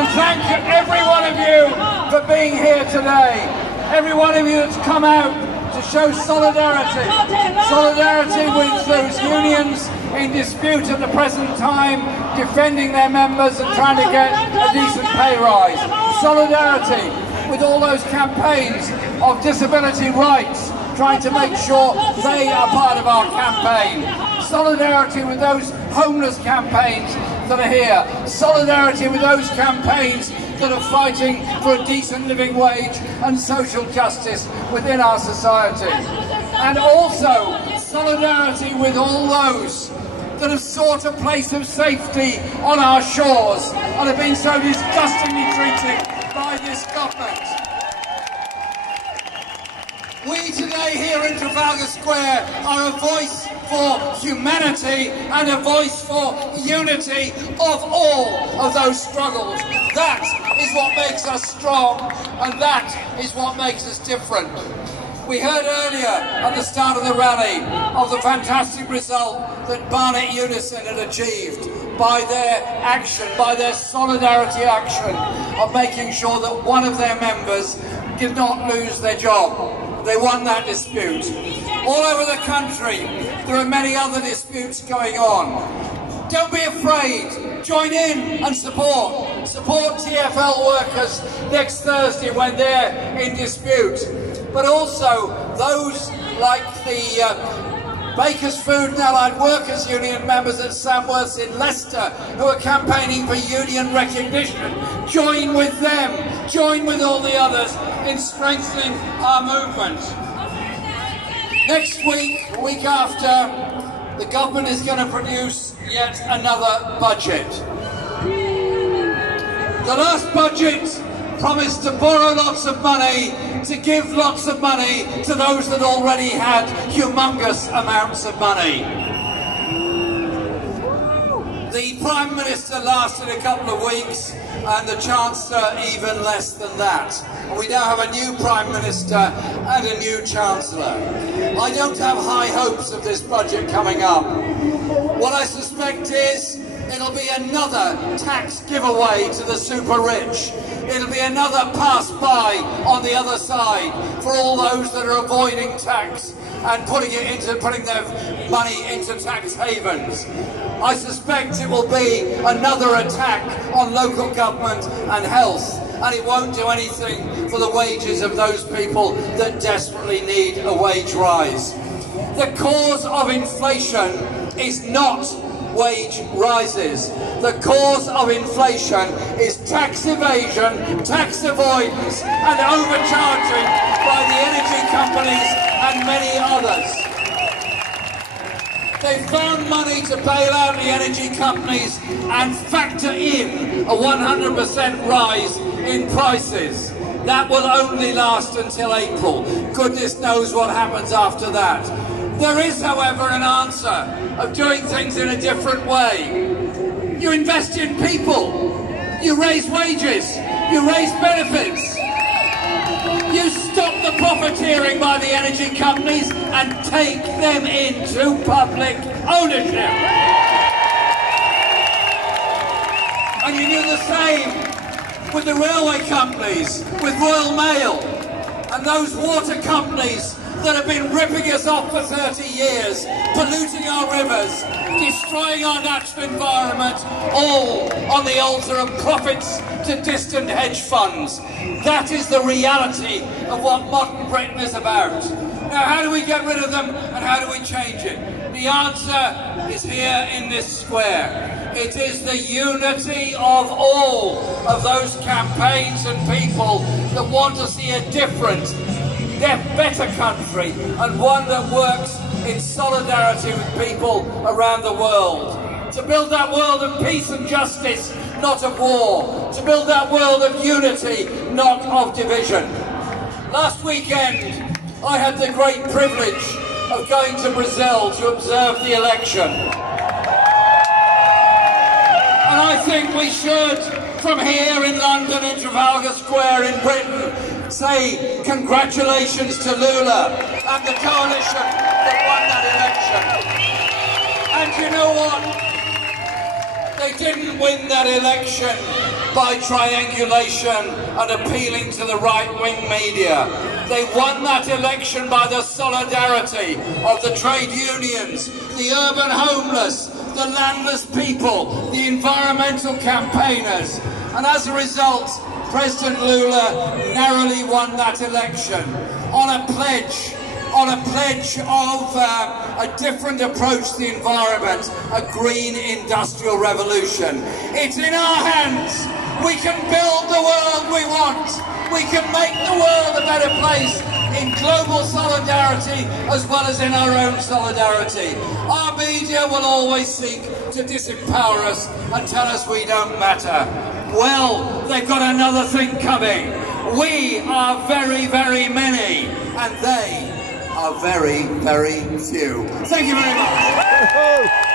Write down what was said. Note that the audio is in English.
And thank every one of you for being here today. Every one of you that's come out to show solidarity. Solidarity with those unions in dispute at the present time, defending their members and trying to get a decent pay rise. Solidarity with all those campaigns of disability rights, trying to make sure they are part of our campaign. Solidarity with those homeless campaigns that are here. Solidarity with those campaigns that are fighting for a decent living wage and social justice within our society. And also solidarity with all those that have sought a place of safety on our shores and have been so disgustingly treated by this government. We today here in Trafalgar Square are a voice for humanity and a voice for unity of all of those struggles. That is what makes us strong, and that is what makes us different. We heard earlier at the start of the rally of the fantastic result that Barnet Unison had achieved by their action, by their solidarity action of making sure that one of their members did not lose their job. They won that dispute. All over the country, there are many other disputes going on. Don't be afraid. Join in and support. Support TfL workers next Thursday when they're in dispute. But also those like the Bakers Food and Allied Workers Union members at Samworth's in Leicester who are campaigning for union recognition. Join with them. Join with all the others in strengthening our movement. Next week, the week after, the government is going to produce yet another budget. The last budget promised to borrow lots of money, to give lots of money to those that already had humongous amounts of money. The Prime Minister lasted a couple of weeks and the Chancellor even less than that. And we now have a new Prime Minister and a new Chancellor. I don't have high hopes of this budget coming up. What I suspect is it'll be another tax giveaway to the super rich. It'll be another pass-by on the other side for all those that are avoiding tax and putting their money into tax havens. I suspect it will be another attack on local government and health, and it won't do anything for the wages of those people that desperately need a wage rise. The cause of inflation is not wage rises. The cause of inflation is tax evasion, tax avoidance and overcharging by the energy companies and many others. They found money to bail out the energy companies and factor in a 100% rise in prices. That will only last until April. Goodness knows what happens after that. There is, however, an answer of doing things in a different way. You invest in people. You raise wages. You raise benefits. You stop the profiteering by the energy companies and take them into public ownership. And you do the same with the railway companies, with Royal Mail, and those water companies that have been ripping us off for 30 years, polluting our rivers, destroying our natural environment, all on the altar of profits to distant hedge funds. That is the reality of what modern Britain is about. Now, how do we get rid of them and how do we change it? The answer is here in this square. It is the unity of all of those campaigns and people that want to see a different, better country, and one that works in solidarity with people around the world. To build that world of peace and justice, not of war. To build that world of unity, not of division. Last weekend, I had the great privilege of going to Brazil to observe the election. And I think we should, from here in London, in Trafalgar Square in Britain, say congratulations to Lula and the coalition that won that election. And you know what? They didn't win that election by triangulation and appealing to the right-wing media. They won that election by the solidarity of the trade unions, the urban homeless, the landless people, the environmental campaigners. And as a result, President Lula narrowly won that election on a pledge of a different approach to the environment, a green industrial revolution. It's in our hands. We can build the world we want. We can make the world a better place in global solidarity as well as in our own solidarity. Our media will always seek to disempower us and tell us we don't matter. Well, they've got another thing coming. We are very, very many, and they are very, very few. Thank you very much.